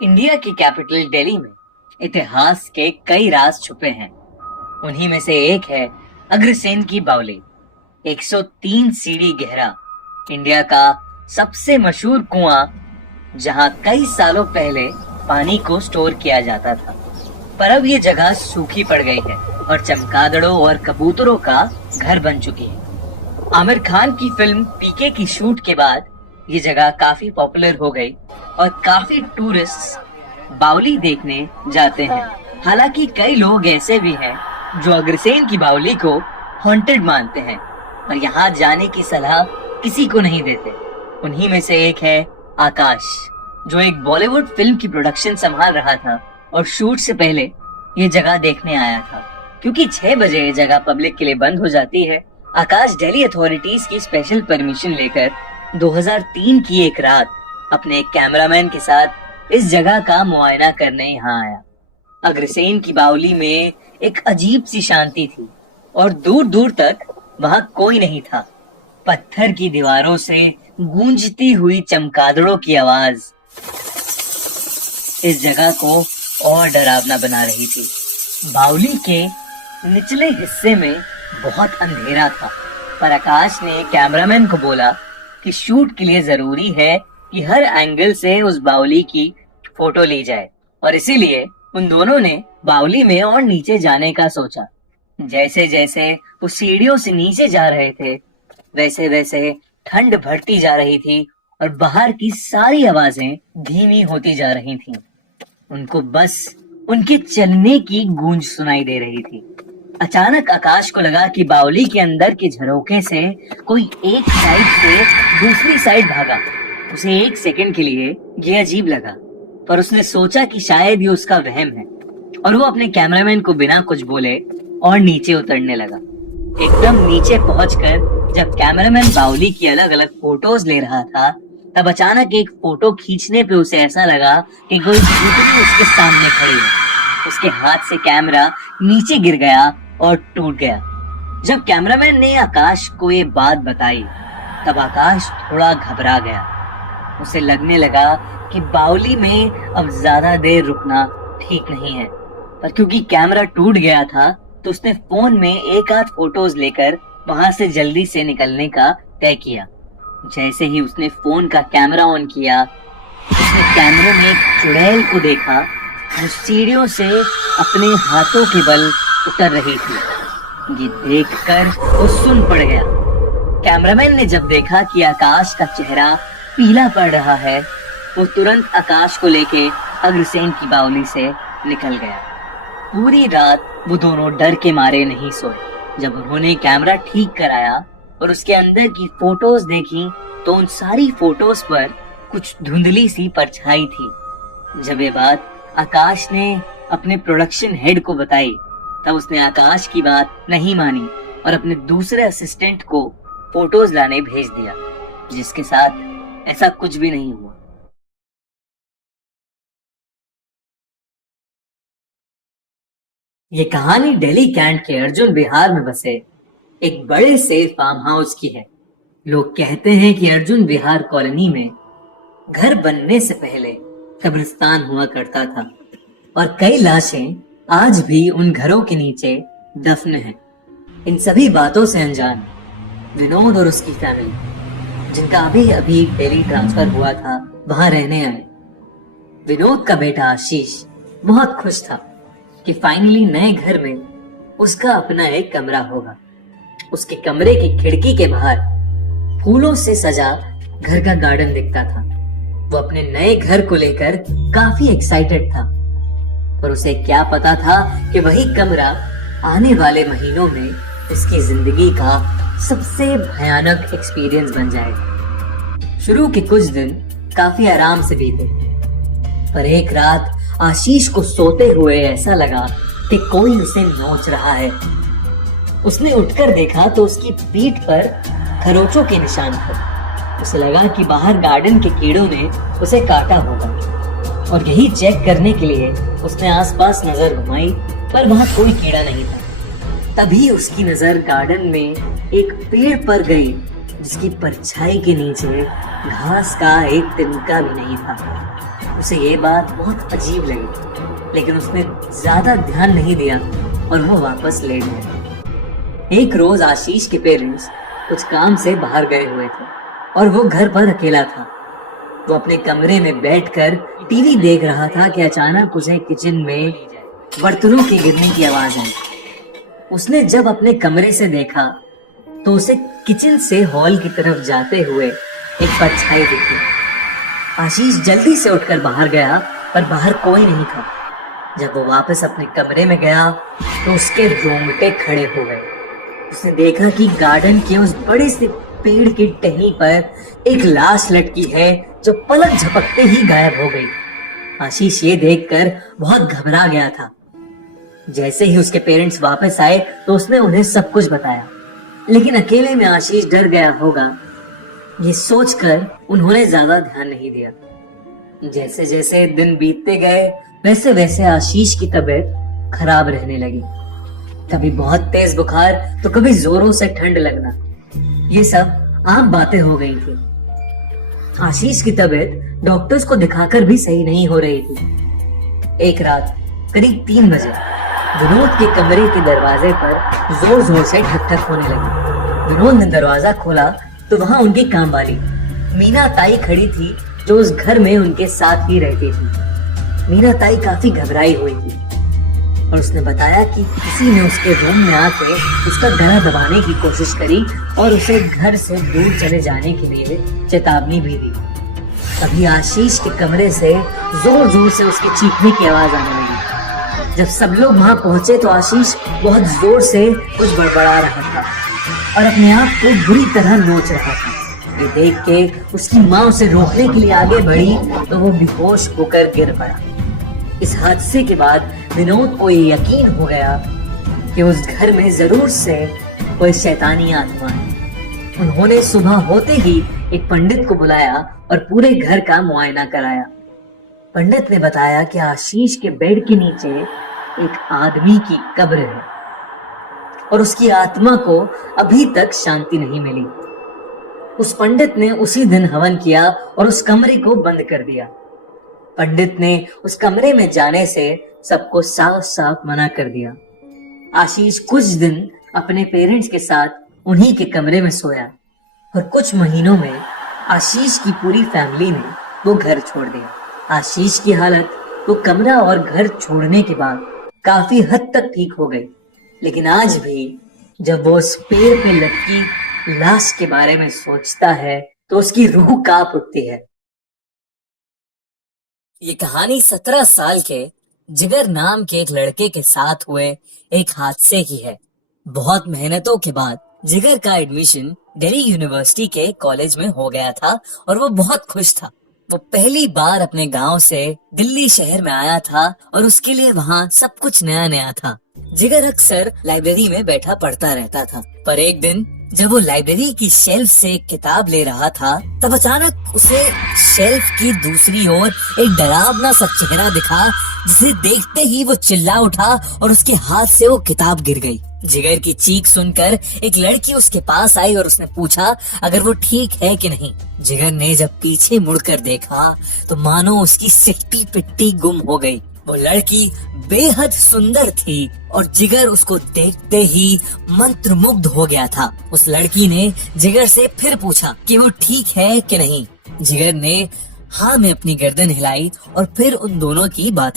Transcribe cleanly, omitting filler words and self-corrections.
India की capital Delhi में इतिहास के कई राज छुपे हैं। उन्हीं में से एक है अग्रसेन की बावली। 103 सीढ़ी गहरा इंडिया का सबसे मशहूर कुआं, जहां कई सालों पहले पानी को स्टोर किया जाता था। पर अब ये जगह सूखी पड़ गई है और चमगादड़ों और कबूतरों का घर बन चुकी है। आमिर खान की फिल्म पीके की शूट के बाद ये जगह काफी पॉपुलर हो गई और काफी टूरिस्ट बावली देखने जाते हैं। हालांकि कई लोग ऐसे भी हैं जो अग्रसेन की बावली को हॉन्टेड मानते हैं और यहाँ जाने की सलाह किसी को नहीं देते। उन्हीं में से एक है आकाश, जो एक बॉलीवुड फिल्म की प्रोडक्शन संभाल रहा था और शूट से पहले ये जगह देखने आया था। क्योंकि 6 बजे ये जगह पब्लिक के लिए बंद हो जाती है, आकाश दिल्ली अथॉरिटीज की स्पेशल परमिशन लेकर 2003 की एक रात अपने कैमरामैन के साथ इस जगह का मुआयना करने यहाँ आया। अग्रसेन की बावली में एक अजीब सी शांति थी और दूर दूर तक वहाँ कोई नहीं था। पत्थर की दीवारों से गूंजती हुई चमगादड़ों की आवाज इस जगह को और डरावना बना रही थी। बावली के निचले हिस्से में बहुत अंधेरा था, पर आकाश ने कैमरामैन को बोला कि शूट के लिए जरूरी है कि हर एंगल से उस बावली की फोटो ली जाए, और इसीलिए उन दोनों ने बावली में और नीचे जाने का सोचा। जैसे जैसे वो सीढ़ियों से नीचे जा रहे थे, वैसे वैसे ठंड बढ़ती जा रही थी और बाहर की सारी आवाजें धीमी होती जा रही थीं। उनको बस उनके चलने की गूंज सुनाई दे रही थी। अचानक आकाश को लगा कि बावली के अंदर के झरोखे से कोई एक साइड से दूसरी साइड भागा। उसे 1 सेकंड के लिए ये अजीब लगा, पर उसने सोचा कि शायद ये उसका वहम है और वो अपने कैमरामैन को बिना कुछ बोले और नीचे उतरने लगा। एकदम नीचे पहुंचकर जब कैमरामैन बावली की अलग अलग फोटोज ले रहा था, तब अचानक एक फोटो खींचने पे उसे ऐसा लगा कि कोई भूतनी उसके सामने खड़ी है। उसके हाथ से कैमरा नीचे गिर गया और टूट गया। जब कैमरामैन ने आकाश को ये बात बताई, तब आकाश थोड़ा घबरा गया। उसे लगने लगा कि बावली में अब ज्यादा देर रुकना ठीक नहीं है, पर क्योंकि कैमरा टूट गया था तो उसने फोन में एक आध फोटोज लेकर वहां से जल्दी से निकलने का तय किया। जैसे ही उसने फोन का कैमरा ऑन किया, उसने कैमरे में एक चुड़ैल को देखा जो सीढ़ियों से अपने हाथों के बल उतर रही थी। ये देखकर वो सुन पड़ गया। कैमरामैन ने जब देखा कि आकाश का चेहरा पीला पड़ रहा है, वो तुरंत आकाश को लेके अग्रसेन की बावली से निकल गया। पूरी रात वो दोनों डर के मारे नहीं सोए। जब उन्होंने कैमरा ठीक कराया और उसके अंदर की फोटोज देखी, तो उन सारी फोटोज पर कुछ धुंधली सी परछाई थी। जब ये बात आकाश ने अपने प्रोडक्शन हेड को बताई, तब उसने आकाश की बात नहीं मानी और अपने दूसरे असिस्टेंट को फोटोज लाने भेज दिया, जिसके साथ ऐसा कुछ भी नहीं हुआ। ये कहानी दिल्ली कैंट के अर्जुन विहार में बसे एक बड़े से फार्म हाउस की है। लोग कहते हैं कि अर्जुन विहार कॉलोनी में घर बनने से पहले कब्रिस्तान हुआ करता था और कई लाशें आज भी उन घरों के नीचे दफन हैं। इन सभी बातों से अनजान विनोद और उसकी फैमिली, जिनका अभी अभी दिल्ली ट्रांसफर हुआ था, वहां रहने आए। विनोद का बेटा आशीष बहुत खुश था कि फाइनली नए घर में उसका अपना एक कमरा होगा। उसके कमरे की खिड़की के बाहर फूलों से सजा घर का गार्डन दिखता था। वो अपने नए घर को लेकर काफी एक्साइटेड था, पर उसे क्या पता था कि वही कमरा आने वाले महीनों में उसकी जिंदगी का सबसे भयानक एक्सपीरियंस बन जाएगा। शुरू के कुछ दिन काफी आराम से बीते, पर एक रात आशीष को सोते हुए ऐसा लगा कि कोई उसे नोच रहा है। उसने उठकर देखा तो उसकी पीठ पर खरोचों के निशान थे। उसे लगा कि बाहर गार्डन के कीड़ों ने उसे काटा होगा, और यही चेक करने के लिए उसने आसपास नजर घुमाई, पर वहां कोई कीड़ा नहीं था। तभी उसकी नजर गार्डन में एक पेड़ पर गई, जिसकी परछाई के नीचे घास का एक तिनका भी नहीं था। उसे ये बात बहुत अजीब लगी, लेकिन उसने ज्यादा ध्यान नहीं दिया और वो वापस लेट गया। एक रोज आशीष के पेरेंट्स कुछ काम से बाहर गए हुए थे और वो घर पर अकेला था। वो अपने कमरे में बैठकर टीवी देख रहा था कि अचानक उसे किचन में बर्तनों के गिरने की आवाज आई। उसने जब अपने कमरे से देखा तो उसे किचन से हॉल की तरफ जाते हुए एक परछाई दिखी। आशीष जल्दी से उठकर बाहर गया, पर बाहर कोई नहीं था। जब वो वापस अपने कमरे में गया तो उसके रोंगटे खड़े हो गए। उसने देखा कि गार्डन के उस बड़े से पेड़ की टहनी पर एक लाश लटकी है जो पलक झपकते ही गायब हो गई। आशीष ये देखकर बहुत घबरा गया था। जैसे ही उसके पेरेंट्स वापस आए तो उसने उन्हें सब कुछ बताया, लेकिन अकेले में आशीष डर गया होगा, ये सोचकर उन्होंने ज्यादा ध्यान नहीं दिया। जैसे जैसे दिन बीतते गए वैसे वैसे आशीष की तबीयत खराब रहने लगी। कभी बहुत तेज बुखार तो कभी जोरों से ठंड लगना, ये सब आम बातें हो गई थी। आशीष की तबीयत डॉक्टर्स को दिखाकर भी सही नहीं हो रही थी। एक रात करीब 3 बजे विनोद के कमरे के दरवाजे पर जोर जोर से ठक ठक होने लगी। विनोद ने दरवाजा खोला तो वहां उनकी कामवाली मीना ताई खड़ी थी, जो उस घर में उनके साथ ही रहती थी। मीना ताई काफी घबराई हुई थी और उसने बताया कि किसी ने उसके रूम में आके उसका गला दबाने की कोशिश करी और उसे घर से दूर चले जाने के लिए चेतावनी भी दी। तभी आशीष के कमरे से जोर जोर से उसके चीखने की आवाज आने लगी। जब सब लोग वहां पहुंचे तो आशीष बहुत जोर से कुछ बड़बड़ा रहा था और अपने आप को बुरी तरह नोच रहा था। ये देख के उसकी माँ उसे रोकने के लिए आगे बढ़ी तो वो बेहोश होकर गिर पड़ा। इस हादसे के बाद विनोद को ये यकीन हो गया कि उस घर में जरूर से कोई शैतानी आत्मा है। उन्होंने सुबह होते ही एक पंडित को बुलाया और पूरे घर का मुआयना कराया। पंडित ने बताया कि आशीष के बेड के नीचे एक आदमी की कब्र है और उसकी आत्मा को अभी तक शांति नहीं मिली। उस पंडित ने उसी दिन हवन किया और उस कमरे को बंद कर दिया। पंडित ने उस कमरे में जाने से सबको साफ साफ मना कर दिया। आशीष कुछ दिन अपने पेरेंट्स के साथ उन्हीं के कमरे में सोया और कुछ महीनों में आशीष की पूरी फैमिली ने वो घर छोड़ दिया। आशीष की हालत वो कमरा और घर छोड़ने के बाद काफी हद तक ठीक हो गई, लेकिन आज भी जब वो उस पेड़ पे लटकी लाश के बारे में सोचता है तो उसकी रूह कांप उठती है। ये कहानी 17 साल के जिगर नाम के एक लड़के के साथ हुए एक हादसे की है। बहुत मेहनतों के बाद जिगर का एडमिशन दिल्ली यूनिवर्सिटी के कॉलेज में हो गया था और वो बहुत खुश था। वो पहली बार अपने गांव से दिल्ली शहर में आया था और उसके लिए वहाँ सब कुछ नया नया था। जिगर अक्सर लाइब्रेरी में बैठा पढ़ता रहता था, पर एक दिन जब वो लाइब्रेरी की शेल्फ से एक किताब ले रहा था तब अचानक उसे शेल्फ की दूसरी ओर एक डरावना सा चेहरा दिखा, जिसे देखते ही वो चिल्ला उठा और उसके हाथ से वो किताब गिर गई। जिगर की चीख सुनकर एक लड़की उसके पास आई और उसने पूछा अगर वो ठीक है कि नहीं। जिगर ने जब पीछे मुड़कर देखा तो मानो उसकी सिट्टी पिट्टी गुम हो गई। वो लड़की बेहद सुंदर थी और जिगर उसको देखते ही मंत्रमुग्ध हो गया था। उस लड़की ने जिगर से फिर पूछा कि वो ठीक है कि नहीं। जिगर ने हाँ में अपनी गर्दन हिलाई और फिर उन दोनों की बातें